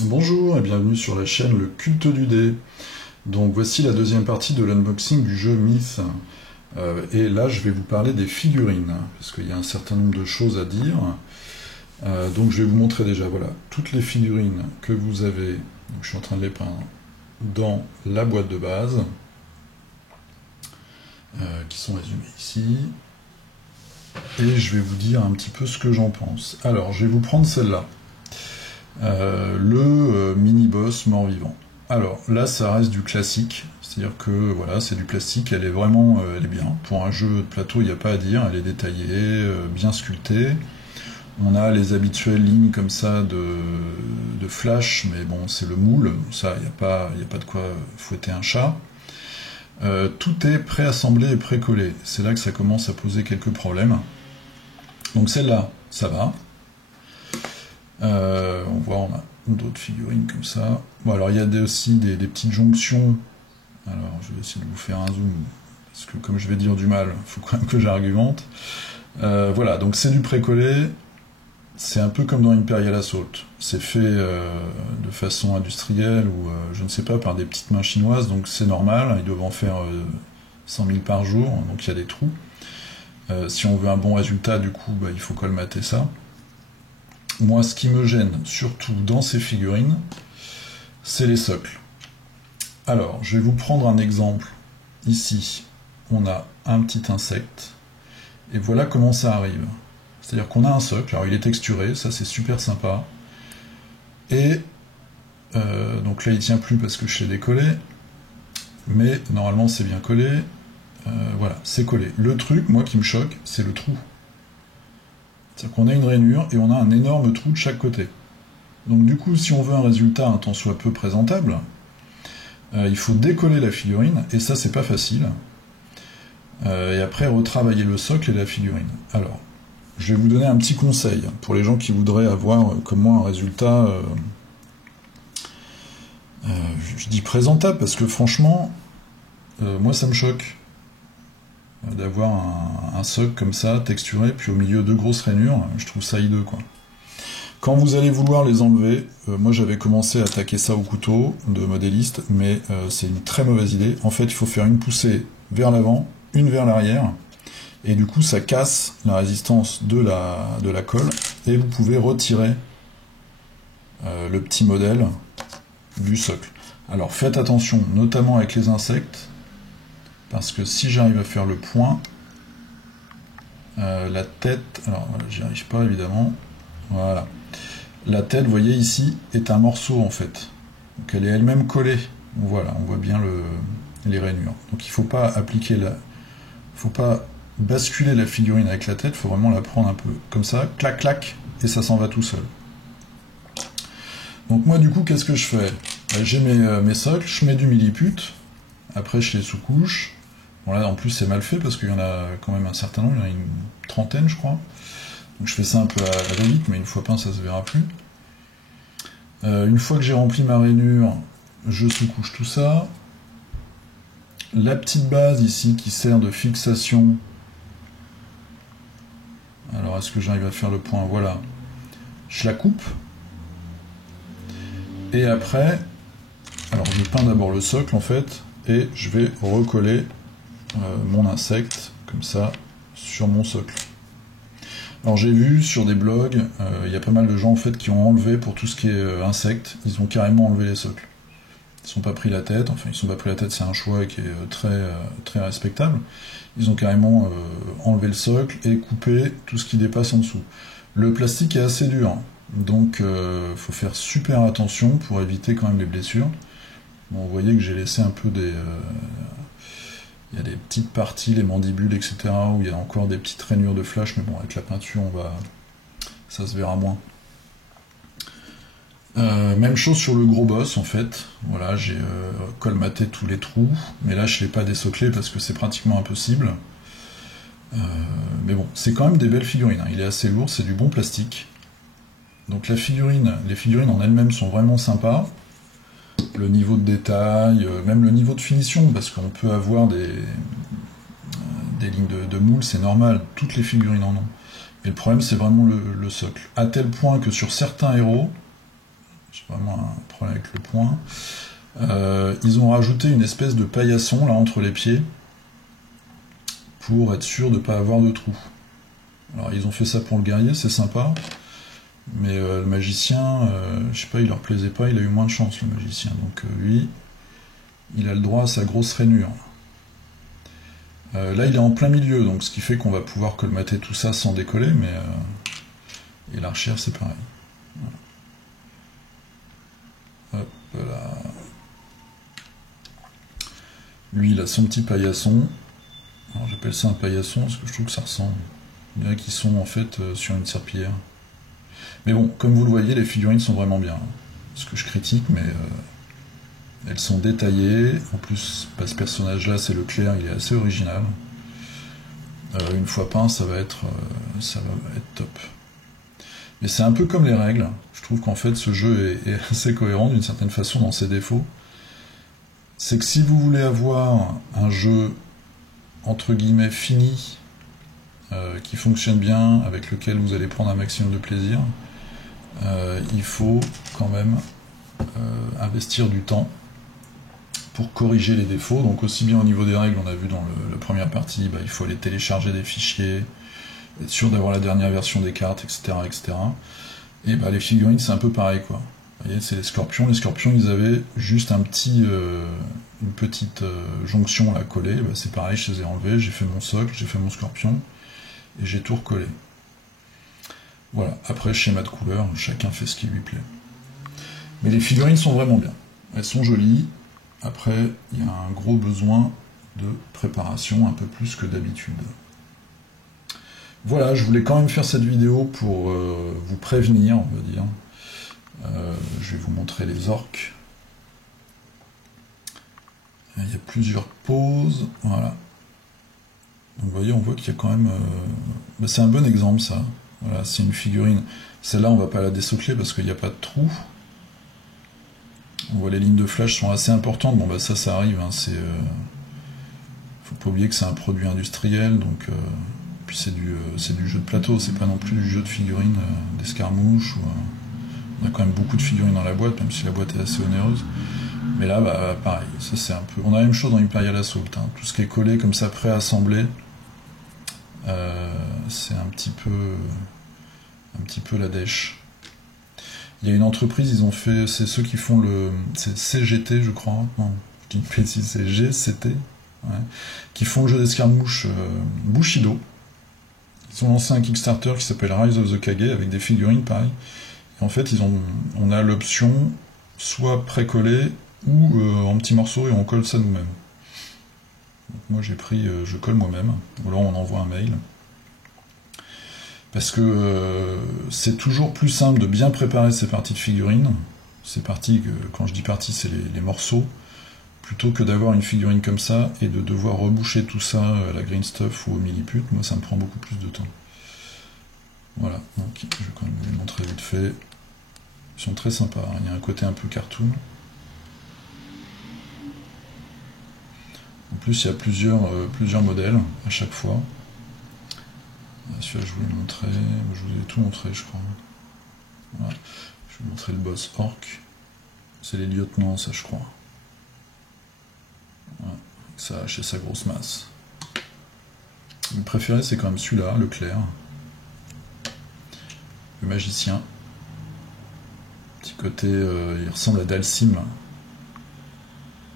Bonjour et bienvenue sur la chaîne Le Culte du Dé. Donc voici la deuxième partie de l'unboxing du jeu Myth. Et là je vais vous parler des figurines, parce qu'il y a un certain nombre de choses à dire. Donc je vais vous montrer déjà voilà, toutes les figurines que vous avez, donc je suis en train de les peindre, dans la boîte de base, qui sont résumées ici. Et je vais vous dire un petit peu ce que j'en pense. Alors je vais vous prendre celle-là. Le mini-boss mort-vivant. Alors là, ça reste du classique, c'est-à-dire que voilà, c'est du plastique, elle est vraiment elle est bien. Pour un jeu de plateau, il n'y a pas à dire, elle est détaillée, bien sculptée. On a les habituelles lignes comme ça de flash, mais bon, c'est le moule, ça, il y a pas de quoi fouetter un chat. Tout est préassemblé et précollé, c'est là que ça commence à poser quelques problèmes. Donc celle-là, ça va. On voit, on a d'autres figurines comme ça. Bon, alors il y a aussi des petites jonctions. Alors je vais essayer de vous faire un zoom, parce que comme je vais dire du mal, il faut quand même que j'argumente. Voilà, donc c'est du précollé. C'est un peu comme dans Imperial Assault. C'est fait de façon industrielle ou je ne sais pas, par des petites mains chinoises, donc c'est normal. Ils doivent en faire 100 000 par jour, donc il y a des trous. Si on veut un bon résultat, du coup, il faut colmater ça. Moi, ce qui me gêne, surtout dans ces figurines, c'est les socles. Alors, je vais vous prendre un exemple. Ici, on a un petit insecte, et voilà comment ça arrive. C'est-à-dire qu'on a un socle, alors il est texturé, ça c'est super sympa, et donc là il tient plus parce que je l'ai décollé, mais normalement c'est bien collé, voilà, c'est collé. Le truc, moi qui me choque, c'est le trou. C'est-à-dire qu'on a une rainure et on a un énorme trou de chaque côté. Donc du coup, si on veut un résultat un tant soit peu présentable, il faut décoller la figurine, et ça c'est pas facile, et après retravailler le socle et la figurine. Alors, je vais vous donner un petit conseil pour les gens qui voudraient avoir, comme moi, un résultat, je dis présentable, parce que franchement, moi ça me choque d'avoir un socle comme ça, texturé, puis au milieu deux grosses rainures, je trouve ça hideux, quoi. Quand vous allez vouloir les enlever, moi j'avais commencé à attaquer ça au couteau de modéliste, mais c'est une très mauvaise idée. En fait, il faut faire une poussée vers l'avant, une vers l'arrière, et du coup ça casse la résistance de la colle, et vous pouvez retirer le petit modèle du socle. Alors faites attention, notamment avec les insectes, parce que si j'arrive à faire le point, la tête, alors j'y arrive pas évidemment, voilà. La tête, vous voyez ici, est un morceau en fait. Donc elle est elle-même collée. Voilà, on voit bien les rainures. Donc il ne faut pas appliquer faut pas basculer la figurine avec la tête, il faut vraiment la prendre un peu comme ça, clac clac, et ça s'en va tout seul. Donc moi du coup, qu'est-ce que je fais? J'ai mes socles, je mets du milliput, après je les sous-couche. Bon là en plus c'est mal fait parce qu'il y en a quand même un certain nombre, il y en a une trentaine je crois. Donc je fais ça un peu à la vite, mais une fois peint, ça se verra plus. Une fois que j'ai rempli ma rainure, je sous-couche tout ça. La petite base ici qui sert de fixation. Alors est-ce que j'arrive à faire le point? Voilà. Je la coupe. Et après, alors je peins d'abord le socle en fait, et je vais recoller mon insecte, comme ça, sur mon socle. Alors j'ai vu sur des blogs, il y a pas mal de gens en fait qui ont enlevé pour tout ce qui est insectes, ils ont carrément enlevé les socles. Ils ne sont pas pris la tête, enfin ils ne sont pas pris la tête, c'est un choix qui est très respectable. Ils ont carrément enlevé le socle et coupé tout ce qui dépasse en dessous. Le plastique est assez dur, donc faut faire super attention pour éviter quand même les blessures. Bon, vous voyez que j'ai laissé un peu des... il y a des petites parties, les mandibules, etc., où il y a encore des petites rainures de flash, mais bon, avec la peinture, ça se verra moins. Même chose sur le gros boss, en fait. Voilà, j'ai colmaté tous les trous, mais là, je ne l'ai pas dessoclé parce que c'est pratiquement impossible. Mais bon, c'est quand même des belles figurines, hein. Il est assez lourd, c'est du bon plastique. Donc les figurines en elles-mêmes sont vraiment sympas. Le niveau de détail, même le niveau de finition, parce qu'on peut avoir des lignes de moule, c'est normal, toutes les figurines en ont. Mais le problème, c'est vraiment le socle. À tel point que sur certains héros, J'ai vraiment un problème avec le point. Ils ont rajouté une espèce de paillasson là entre les pieds pour être sûr de ne pas avoir de trou. Alors ils ont fait ça pour le guerrier, c'est sympa, mais le magicien, je sais pas, il leur plaisait pas, il a eu moins de chance le magicien, donc lui, il a le droit à sa grosse rainure. Là il est en plein milieu, donc ce qui fait qu'on va pouvoir colmater tout ça sans décoller, mais et l'archère c'est pareil. Voilà. Hop là. Lui il a son petit paillasson. Alors j'appelle ça un paillasson parce que je trouve que ça ressemble. Il y en a qui sont en fait sur une serpillière. Mais bon, comme vous le voyez, les figurines sont vraiment bien. Ce que je critique, mais elles sont détaillées. En plus, ce personnage-là, c'est le clair, il est assez original. Une fois peint, ça va être top. Mais c'est un peu comme les règles. Je trouve qu'en fait, ce jeu est assez cohérent d'une certaine façon dans ses défauts. C'est que si vous voulez avoir un jeu entre guillemets fini, qui fonctionne bien, avec lequel vous allez prendre un maximum de plaisir, il faut quand même investir du temps pour corriger les défauts. Donc aussi bien au niveau des règles, on a vu dans la première partie, il faut aller télécharger des fichiers, être sûr d'avoir la dernière version des cartes, etc. etc. Et les figurines, c'est un peu pareil, quoi. Vous voyez, c'est les scorpions. Les scorpions, ils avaient juste une petite jonction là collée. C'est pareil, je les ai enlevés, j'ai fait mon socle, j'ai fait mon scorpion, et j'ai tout recollé. Voilà, après schéma de couleur, chacun fait ce qui lui plaît. Mais les figurines sont vraiment bien. Elles sont jolies. Après, il y a un gros besoin de préparation, un peu plus que d'habitude. Voilà, je voulais quand même faire cette vidéo pour vous prévenir, on va dire. Je vais vous montrer les orques. Il y a plusieurs poses, voilà. Donc vous voyez, on voit qu'il y a quand même... c'est un bon exemple, ça. Voilà, c'est une figurine. Celle-là, on va pas la désocler parce qu'il n'y a pas de trou. On voit les lignes de flash sont assez importantes. Bon, ça arrive. Hein, faut pas oublier que c'est un produit industriel, donc... Puis c'est du jeu de plateau, c'est pas non plus du jeu de figurines, d'escarmouches. On a quand même beaucoup de figurines dans la boîte, même si la boîte est assez onéreuse. Mais là, pareil, ça c'est un peu... On a la même chose dans Imperial Assault, hein. Tout ce qui est collé comme ça, pré-assemblé, c'est un petit peu la dèche. Il y a une entreprise, ils ont fait... C'est ceux qui font c'est CGT, je crois. Non, je dis une bêtise, c'est GCT. Ouais, qui font le jeu d'escarmouche Bushido. Ils ont lancé un Kickstarter qui s'appelle Rise of the Kage avec des figurines pareil. Et en fait, on a l'option soit précollé ou en petits morceaux et on colle ça nous-mêmes. Moi j'ai pris, je colle moi-même, ou alors on envoie un mail. Parce que c'est toujours plus simple de bien préparer ces parties de figurines. Ces parties, quand je dis parties, c'est les morceaux. Plutôt que d'avoir une figurine comme ça et de devoir reboucher tout ça à la green stuff ou au milliput, moi ça me prend beaucoup plus de temps. Voilà, donc je vais quand même vous les montrer vite fait. Ils sont très sympas, hein. Il y a un côté un peu cartoon. En plus il y a plusieurs modèles à chaque fois. Celui-là je vous l'ai montré, je vous ai tout montré je crois. Voilà. Je vais vous montrer le boss orc. C'est les lieutenants ça je crois. Voilà. Ça hache et sa grosse masse. Mon préféré c'est quand même celui-là, le clair. Le magicien. Petit côté, il ressemble à Dalsim.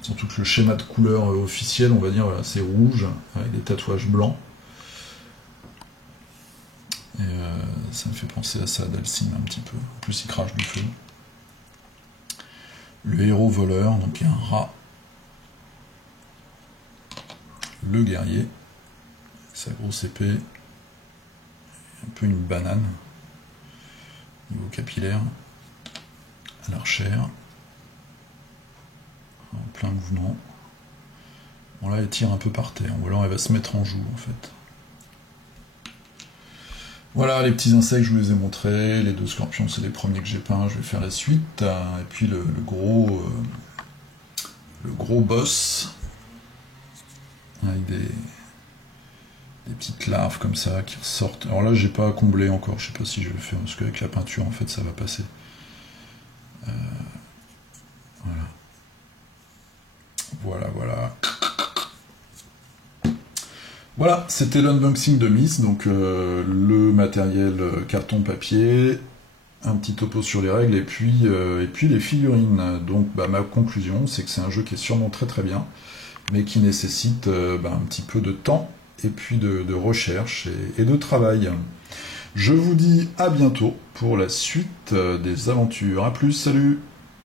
Surtout que le schéma de couleur officiel, on va dire, voilà, c'est rouge, avec des tatouages blancs. Et ça me fait penser à ça, Dalsim, un petit peu. En plus, il crache du feu. Le héros voleur, donc il y a un rat. Le guerrier, avec sa grosse épée. Un peu une banane. Niveau capillaire. L'archère. En plein mouvement. Bon là elle tire un peu par terre, ou alors elle va se mettre en joue en fait. Voilà les petits insectes je vous les ai montrés, les deux scorpions c'est les premiers que j'ai peints, je vais faire la suite. Et puis le gros boss, avec des petites larves comme ça qui ressortent. Alors là j'ai pas comblé encore, je sais pas si je vais le faire, parce qu'avec la peinture en fait ça va passer. Voilà, voilà. Voilà, c'était l'unboxing de Miss, donc le matériel carton-papier, un petit topo sur les règles, et puis les figurines. Donc ma conclusion, c'est que c'est un jeu qui est sûrement très très bien, mais qui nécessite un petit peu de temps, et puis de recherche et de travail. Je vous dis à bientôt pour la suite des aventures. A plus, salut!